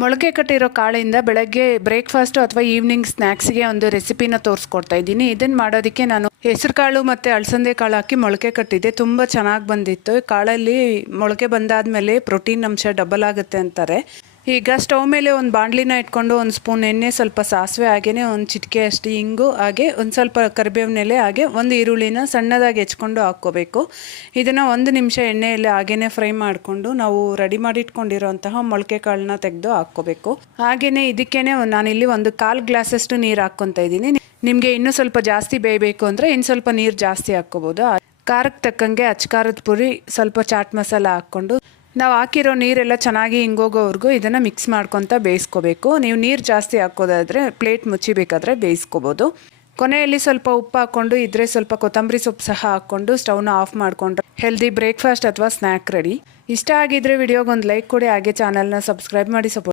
ಮೊಳಕೆ ಕಟ್ಟಿರೋ ಕಾಳಿಂದ ಬೆಳಗ್ಗೆ ಬ್ರೇಕ್ಫಾಸ್ಟ್ ಅಥವಾ ಈವ್ನಿಂಗ್ ಸ್ನ್ಯಾಕ್ಸ್ಗೆ ಒಂದು ರೆಸಿಪಿನ ತೋರಿಸ್ಕೊಡ್ತಾ ಇದ್ದೀನಿ. ಇದನ್ನು ಮಾಡೋದಕ್ಕೆ ನಾನು ಹೆಸರು ಕಾಳು ಮತ್ತು ಅಲಸಂದೆ ಕಾಳು ಹಾಕಿ ಮೊಳಕೆ ಕಟ್ಟಿದ್ದೆ. ತುಂಬ ಚೆನ್ನಾಗಿ ಬಂದಿತ್ತು. ಕಾಳಲ್ಲಿ ಮೊಳಕೆ ಬಂದಾದಮೇಲೆ ಪ್ರೋಟೀನ್ ಅಂಶ ಡಬಲ್ ಆಗುತ್ತೆ ಅಂತಾರೆ. ಈಗ ಸ್ಟವ್ ಮೇಲೆ ಒಂದು ಬಾಣಲಿನ ಇಟ್ಕೊಂಡು ಒಂದು ಸ್ಪೂನ್ ಎಣ್ಣೆ, ಸ್ವಲ್ಪ ಸಾಸಿವೆ, ಹಾಗೆಯೇ ಒಂದು ಚಿಟಿಕೆ ಅಷ್ಟು ಇಂಗು, ಹಾಗೆ ಒಂದು ಸ್ವಲ್ಪ ಕರಿಬೇವಿನ ಎಲೆ, ಹಾಗೆ ಒಂದು ಈರುಳ್ಳಿನ ಸಣ್ಣದಾಗಿ ಹೆಚ್ಕೊಂಡು ಹಾಕ್ಕೋಬೇಕು. ಇದನ್ನು 1 ನಿಮಿಷ ಎಣ್ಣೆಯಲ್ಲಿ ಹಾಗೇ ಫ್ರೈ ಮಾಡಿಕೊಂಡು ನಾವು ರೆಡಿ ಮಾಡಿ ಇಟ್ಕೊಂಡಿರೋಂತಹ ಮೊಳಕೆ ಕಾಳನ್ನ ತೆಗೆದು ಹಾಕ್ಕೋಬೇಕು. ಹಾಗೆಯೇ ಇದಕ್ಕೇನೆ ನಾನಿಲ್ಲಿ ಒಂದು 1/4 ಗ್ಲಾಸಷ್ಟು ನೀರು ಹಾಕ್ಕೊತಾ ಇದ್ದೀನಿ. ನಿಮಗೆ ಇನ್ನೂ ಸ್ವಲ್ಪ ಜಾಸ್ತಿ ಬೇಯಬೇಕು ಅಂದರೆ ಇನ್ನು ಸ್ವಲ್ಪ ನೀರು ಜಾಸ್ತಿ ಹಾಕ್ಕೋಬೋದು. ಖಾರಕ್ಕೆ ತಕ್ಕಂಗೆ ಅಚ್ಕಾರದ ಪುಡಿ, ಸ್ವಲ್ಪ ಚಾಟ್ ಮಸಾಲ ಹಾಕ್ಕೊಂಡು ನಾವು ಹಾಕಿರೋ ನೀರೆಲ್ಲ ಚೆನ್ನಾಗಿ ಹಿಂಗೋಗೋವರೆಗೂ ಇದನ್ನು ಮಿಕ್ಸ್ ಮಾಡ್ಕೊತ ಬೇಯಿಸ್ಕೋಬೇಕು. ನೀವು ನೀರು ಜಾಸ್ತಿ ಹಾಕೋದಾದರೆ ಪ್ಲೇಟ್ ಮುಚ್ಚಿಬೇಕಾದ್ರೆ ಬೇಯಿಸ್ಕೋಬೋದು. ಕೊನೆಯಲ್ಲಿ ಸ್ವಲ್ಪ ಉಪ್ಪು ಹಾಕ್ಕೊಂಡು ಇದ್ರೆ ಸ್ವಲ್ಪ ಕೊತ್ತಂಬರಿ ಸೊಪ್ಪು ಸಹ ಹಾಕ್ಕೊಂಡು ಸ್ಟವ್ನ ಆಫ್ ಮಾಡಿಕೊಂಡ್ರೆ ಹೆಲ್ದಿ ಬ್ರೇಕ್ಫಾಸ್ಟ್ ಅಥವಾ ಸ್ನ್ಯಾಕ್ ರೆಡಿ. ಇಷ್ಟ ಆಗಿದ್ರೆ ವಿಡಿಯೋಗೊಂದು ಲೈಕ್ ಕೊಡಿ, ಹಾಗೆ ಚಾನಲ್ನ ಸಬ್ಸ್ಕ್ರೈಬ್ ಮಾಡಿ ಸಪೋರ್ಟ್